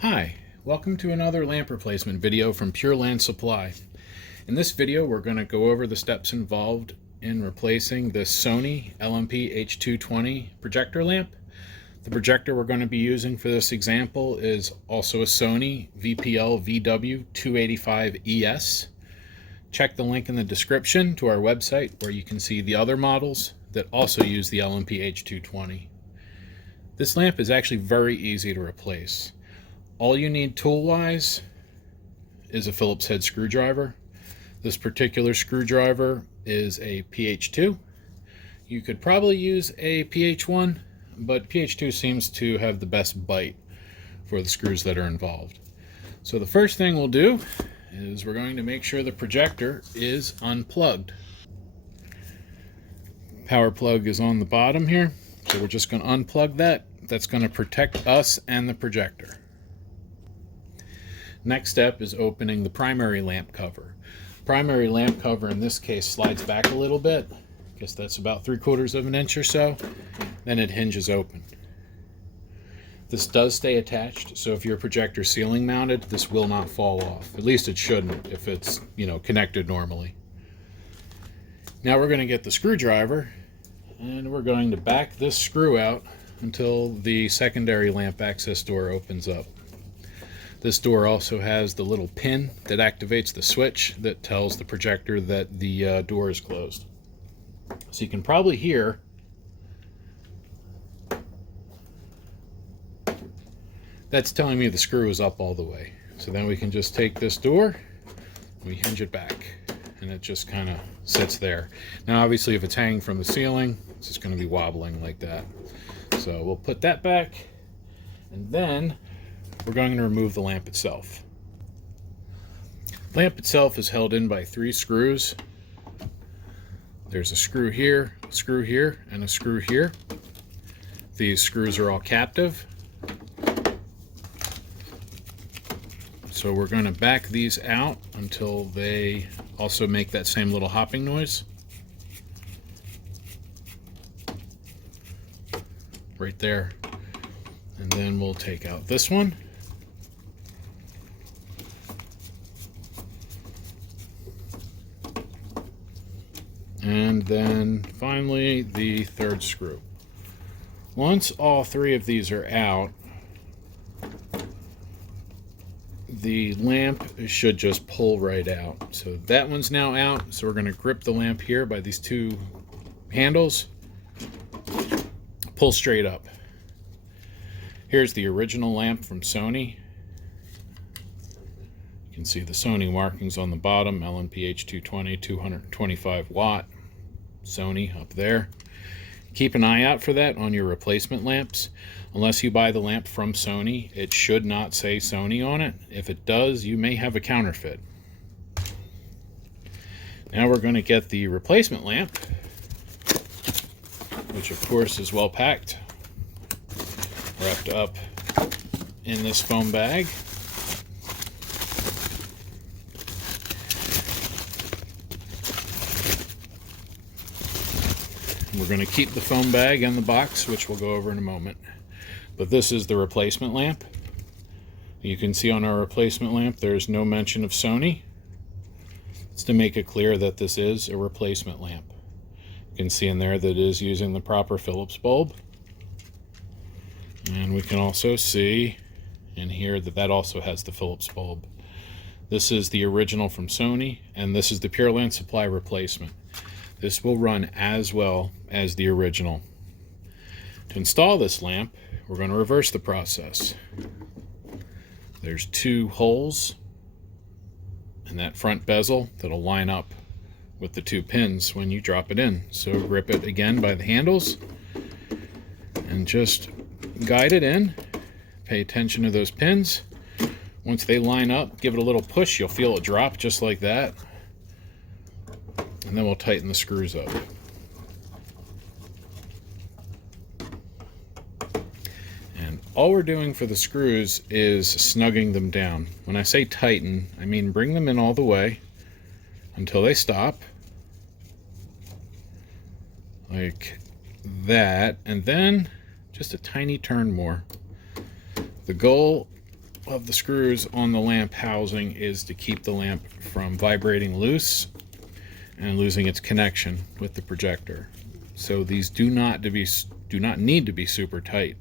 Hi, welcome to another lamp replacement video from Pureland Supply. In this video we're going to go over the steps involved in replacing the Sony LMP-H220 projector lamp. The projector we're going to be using for this example is also a Sony VPL-VW285ES. Check the link in the description to our website where you can see the other models that also use the LMP-H220. This lamp is actually very easy to replace. All you need tool-wise is a Phillips head screwdriver. This particular screwdriver is a PH2. You could probably use a PH1, but PH2 seems to have the best bite for the screws that are involved. So the first thing we'll do is we're going to make sure the projector is unplugged. Power plug is on the bottom here, so we're just going to unplug that. That's going to protect us and the projector. Next step is opening the primary lamp cover. Primary lamp cover in this case slides back a little bit. I guess that's about 3/4 of an inch or so. Then it hinges open. This does stay attached, so if your projector ceiling mounted, this will not fall off. At least it shouldn't if it's, connected normally. Now we're going to get the screwdriver and we're going to back this screw out until the secondary lamp access door opens up. This door also has the little pin that activates the switch that tells the projector that the door is closed. So you can probably hear that's telling me the screw is up all the way. So then we can just take this door, we hinge it back, and it just kind of sits there. Now obviously if it's hanging from the ceiling, it's just going to be wobbling like that. So we'll put that back, and then we're going to remove the lamp itself. The lamp itself is held in by 3 screws. There's a screw here, and a screw here. These screws are all captive. So we're going to back these out until they also make that same little hopping noise. Right there. And then we'll take out this one. And then finally the 3rd screw. Once all 3 of these are out, the lamp should just pull right out. So that one's now out, so we're going to grip the lamp here by these 2 handles, pull straight up. Here's the original lamp from Sony. You can see the Sony markings on the bottom, LMP-H220, 225 watt, Sony up there. Keep an eye out for that on your replacement lamps. Unless you buy the lamp from Sony, it should not say Sony on it. If it does, you may have a counterfeit. Now we're going to get the replacement lamp, which of course is well packed, wrapped up in this foam bag. We're going to keep the foam bag and the box, which we'll go over in a moment. But this is the replacement lamp. You can see on our replacement lamp there's no mention of Sony. It's to make it clear that this is a replacement lamp. You can see in there that it is using the proper Phillips bulb. And we can also see in here that that also has the Phillips bulb. This is the original from Sony, and this is the Pureland Supply replacement. This will run as well as the original. To install this lamp, we're going to reverse the process. There's 2 holes in that front bezel that'll line up with the 2 pins when you drop it in. So grip it again by the handles and just guide it in. Pay attention to those pins. Once they line up, give it a little push. You'll feel it drop just like that. And then we'll tighten the screws up. And all we're doing for the screws is snugging them down. When I say tighten, I mean bring them in all the way until they stop. Like that. And then just a tiny turn more. The goal of the screws on the lamp housing is to keep the lamp from vibrating loose and losing its connection with the projector. So these do not need to be super tight.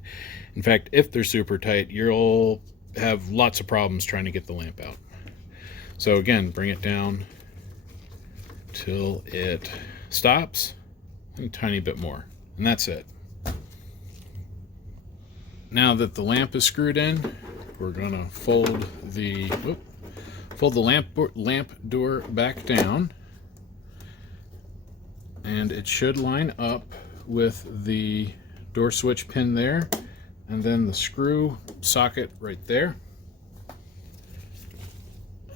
In fact, if they're super tight, you'll have lots of problems trying to get the lamp out. So again, bring it down till it stops, a tiny bit more, and that's it. Now that the lamp is screwed in, we're gonna fold the lamp door back down, and it should line up with the door switch pin there, and then the screw socket right there.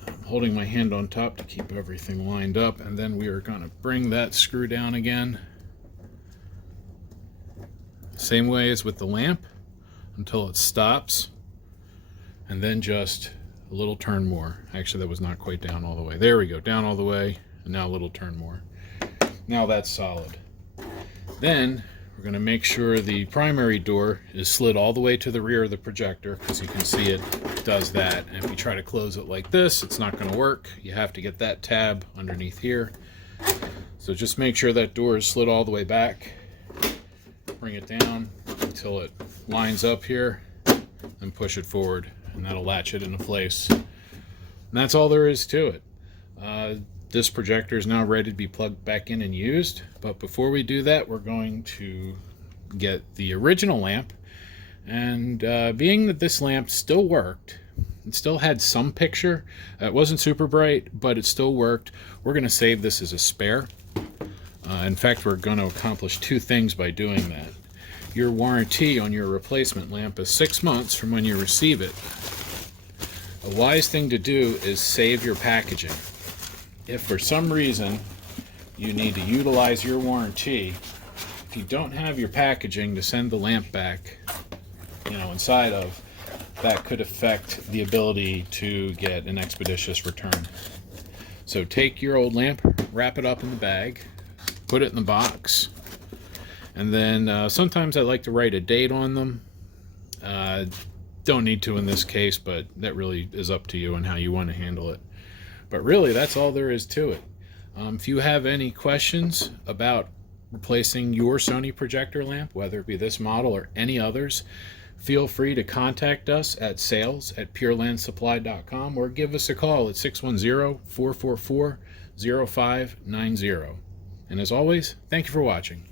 I'm holding my hand on top to keep everything lined up, and then we are going to bring that screw down again, same way as with the lamp, until it stops, and then just a little turn more. Actually, that was not quite down all the way. There we go, down all the way, and now a little turn more. Now that's solid. Then we're going to make sure the primary door is slid all the way to the rear of the projector, because you can see it does that. And if you try to close it like this, it's not going to work. You have to get that tab underneath here. So just make sure that door is slid all the way back. Bring it down until it lines up here, and push it forward, and that'll latch it into place. And that's all there is to it. This projector is now ready to be plugged back in and used, but before we do that, we're going to get the original lamp, and being that this lamp still worked, it still had some picture, it wasn't super bright, but it still worked, we're going to save this as a spare. In fact, we're going to accomplish two things by doing that. Your warranty on your replacement lamp is 6 months from when you receive it. A wise thing to do is save your packaging. If for some reason you need to utilize your warranty, if you don't have your packaging to send the lamp back, inside of, that could affect the ability to get an expeditious return. So take your old lamp, wrap it up in the bag, put it in the box, and then sometimes I like to write a date on them. Don't need to in this case, but that really is up to you and how you want to handle it. But really, that's all there is to it. If you have any questions about replacing your Sony projector lamp, whether it be this model or any others, feel free to contact us at sales@PurelandSupply.com or give us a call at 610-444-0590. And as always, thank you for watching.